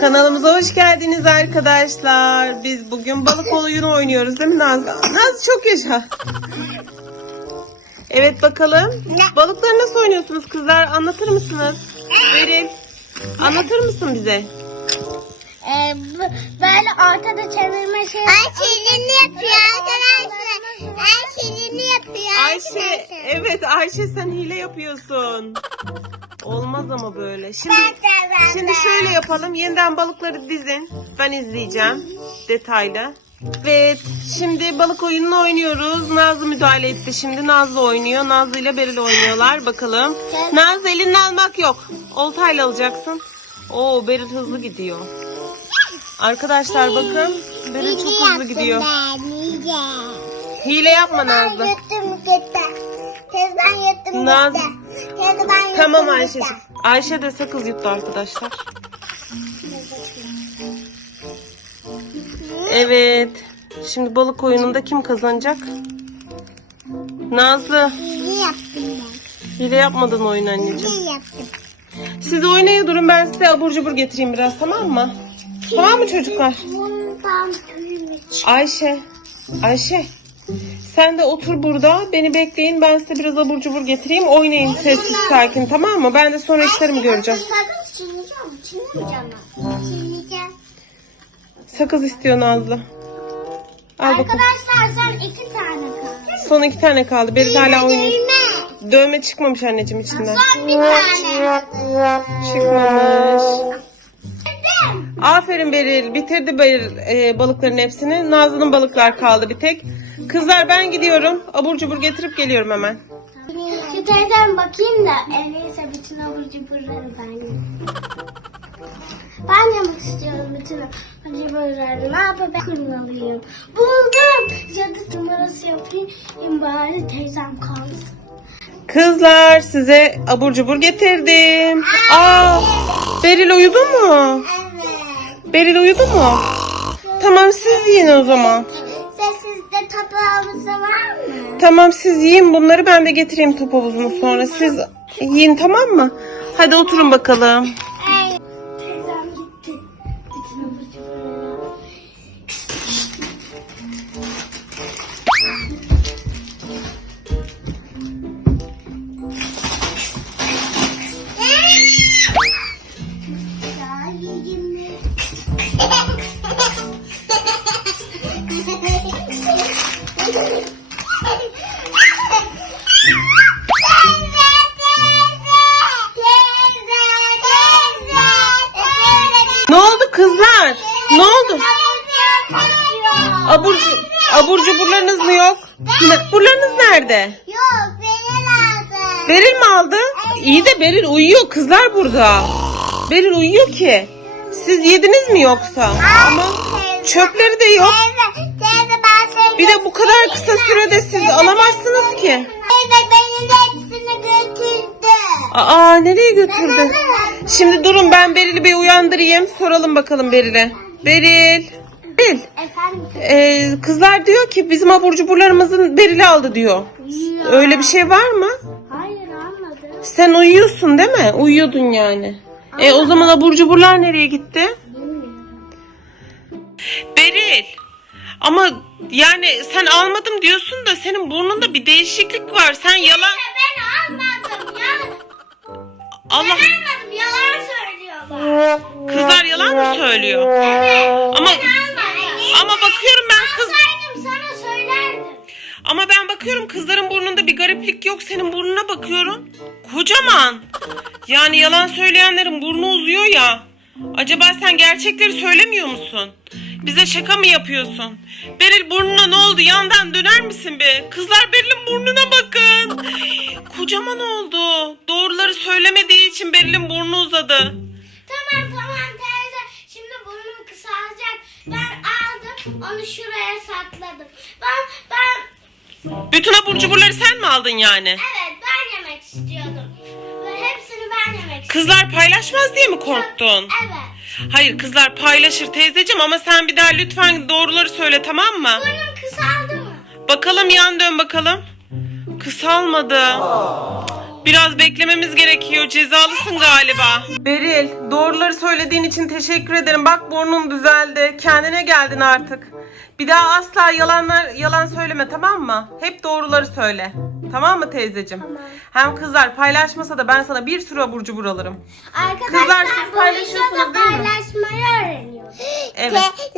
Kanalımıza hoş geldiniz arkadaşlar. Biz bugün balık oyunu oynuyoruz değil mi Nazlı? Nazlı çok yaşa. Evet bakalım. Balıkları nasıl oynuyorsunuz kızlar? Anlatır mısınız? Verin. Anlatır mısın bize? Ee, bu- böyle ortada çevirme şey. Ay şirinli yapıyor arkadaşlar. Ay şirinli yapıyor Ayşe, evet Ayşe sen hile yapıyorsun. Olmaz ama böyle. Şimdi Şimdi şöyle yapalım. Yeniden balıkları dizin. Ben izleyeceğim. Detaylı. Evet. Şimdi balık oyununu oynuyoruz. Nazlı müdahale etti şimdi. Nazlı oynuyor. Nazlı ile Beril oynuyorlar. Bakalım. Nazlı elini almak yok. Oltayla alacaksın. Oo Beril hızlı gidiyor. Arkadaşlar bakın. Beril çok hızlı gidiyor. Hile yapma Nazlı. Yuttum gitti. Tezden yuttum Naz- gitti. Yuttum Tamam gitti. Ayşe. De sakız yuttu arkadaşlar. Evet. Şimdi balık oyununda kim kazanacak? Nazlı. İyi yaptım ben. Hile yapmadın oyun anneciğim. İyi yaptım. Siz oynaya durun ben size abur cubur getireyim biraz tamam mı? Tamam mı çocuklar? Ayşe. Ayşe. Sen de otur burada. Beni bekleyin. Ben size biraz abur cubur getireyim. Oynayın sessiz sakin tamam mı? Ben de sonra işlerimi göreceğim. Sakız çiğneyeceğim. Çiğnemeyeceğim ben. Çiğneyeceğim. Sakız istiyor Nazlı. Al bakalım. Arkadaşlar sen iki tane kaldı. Son iki tane kaldı. Beril hala oynuyor. Değme. Dövme çıkmamış anneciğim içinden. Son bir tane. Çıkmamış. Aferin Beril. Bitirdi Beril e, balıkların hepsini. Nazlı'nın balıklar kaldı bir tek. Kızlar ben gidiyorum. Abur cubur getirip geliyorum hemen. Şu teyzem bakayım da en iyisi bütün abur cuburları ben yiyeyim. Ben yemek istiyorum bütün abur cuburları. Ne yapayım? Kırmalıyım. Buldum. Cadı numarası yapayım. bari teyzem kalsın. Kızlar size abur cubur getirdim. Aa, Beril uyudu mu? Evet. Beril uyudu mu? Tamam siz yiyin o zaman. Tabağımız var mı? Tamam siz yiyin bunları ben de getireyim top sonra. Siz yiyin tamam mı? Hadi oturun bakalım. Abur, abur cuburlarınız mı yok? Ne, buralarınız nerede? Yok benim lazım. Beril mi aldı? İyi de Beril uyuyor kızlar burada. Beril uyuyor ki. Siz yediniz mi yoksa? Ama çöpleri de yok. Teyze, teyze ben seni... Bir de bu kadar kısa sürede siz alamazsınız ki. Teyze beni de hepsini götürdü. Aa nereye götürdü? Şimdi durun ben Beril'i bir uyandırayım. Soralım bakalım Beril'e. Beril. Beril. Efendim? Ee, kızlar diyor ki bizim abur cuburlarımızın Beril aldı diyor. Öyle bir şey var mı? Hayır anladım. Sen uyuyorsun değil mi? Uyuyordun yani. E o zaman abur cuburlar nereye gitti? Bilmiyorum. Beril. Ama yani sen almadım diyorsun da senin burnunda bir değişiklik var. Sen yalan Ben almadım ya. Allah Almadım yalan söylüyorlar. kızlar yalan mı söylüyor? Evet. Ama bakıyorum kızların burnunda bir gariplik yok. Senin burnuna bakıyorum. Kocaman. Yani yalan söyleyenlerin burnu uzuyor ya. Acaba sen gerçekleri söylemiyor musun? Bize şaka mı yapıyorsun? Beril burnuna ne oldu? Yandan döner misin be? Kızlar Beril'in burnuna bakın. Kocaman oldu. Doğruları söylemediği için Beril'in burnu uzadı. Bütün abur cuburları sen mi aldın yani? evet ben yemek istiyordum. Ve hepsini ben yemek istiyordum. Kızlar paylaşmaz diye mi korktun? Evet. Hayır kızlar paylaşır teyzeciğim ama sen bir daha lütfen doğruları söyle tamam mı? Burnum kısaldı mı? Bakalım yan dön bakalım. Kısalmadı. Biraz beklememiz gerekiyor. Cezalısın galiba. Beril, doğruları söylediğin için teşekkür ederim. Bak burnun düzeldi. Kendine geldin artık. Bir daha asla yalanlar yalan söyleme tamam mı? Hep doğruları söyle. Tamam mı teyzeciğim? Tamam. Hem kızlar paylaşmasa da ben sana bir sürü abur cubur alırım. Arkadaşlar Kızlar, siz bu paylaşıyorsunuz değil mi? paylaşmayı öğreniyoruz. Evet.